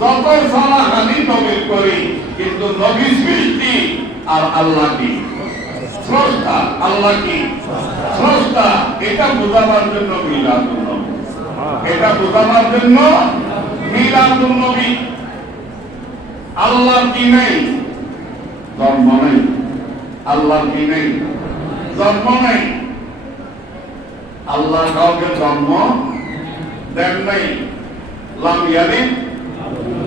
যত সালা হানি নবীর করি, কিন্তু নবী সৃষ্টি আর আল্লাহ কি? স্রষ্টা। আল্লাহ কি? স্রষ্টা। এটা বোঝাবার জন্য মিলাদুল এটা বোঝাবার জন্য মিলাদুল নবী। আল্লাহ কি নেই? জন্ম নেই। আল্লাহ কি নেই? জন্ম নেই। আল্লাহ কাউকে জন্ম দেন নাই। লাম ইয়ালিদ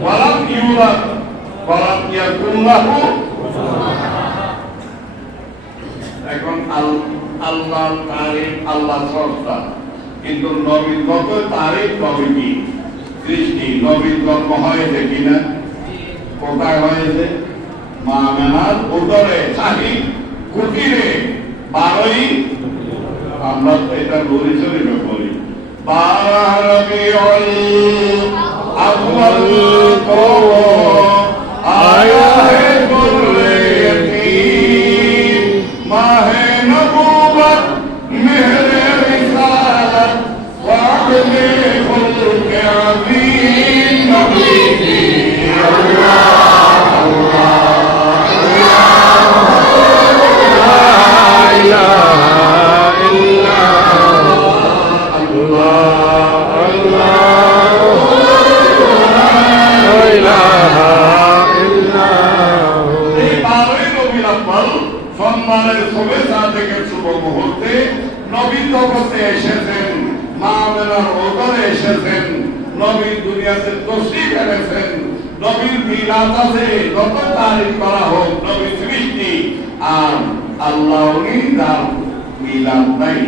ওয়ালাম ইউলাদ ওয়ালাম ইয়াকুন লাহু এখন আল্লাহ তারিফ আল্লাহ স্রষ্টা কিন্তু নবীর কত তারিফ নবী কি সৃষ্টি নবীর জন্ম হয়েছে কিনা কোথায় হয়েছে মা মেনার উদরে চাহি কুটিরে বারোই আমরা এটা শরীফে বলি বারবিউল عظيم সম্মানের শুভেচ্ছা থেকে শুভ মুহূর্তে। নবীন জগতে এসেছেন মা মেলার ওদরে এসেছেন নবীন দুনিয়াতে তসরিফ এনেছেন নবীর মিলাদ আছে যত তারিফ করা হোক নবীর সৃষ্টি। আর আল্লাহ উনি তার মিলাদ নাই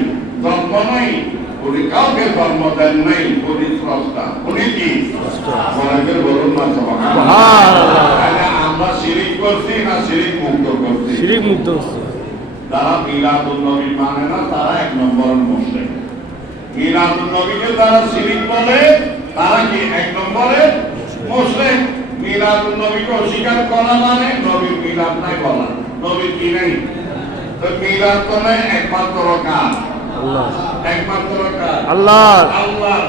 জন্ম নাই উনি কাউকে জন্ম দেন নাই উনি স্রষ্টা। উনি কি? অনেকের বলুন না আমরা শিরিক করছি না শিরিক মুক্ত করছি? শিরিক মুক্ত হচ্ছে যারা মিলাদুল নবী মানে না তারা এক নম্বর মুসলিম। মিলাদুল নবীকে যারা শিরিক বলে তারা কি এক নম্বরে মুসলিম? মিলাদুল নবীকে অস্বীকার করা মানে নবীর মিলাদ নাই বলা। নবীর কি নেই? তো মিলাদ তো নেই একমাত্র কাজ একমাত্র কাজ আল্লাহ। আল্লাহ।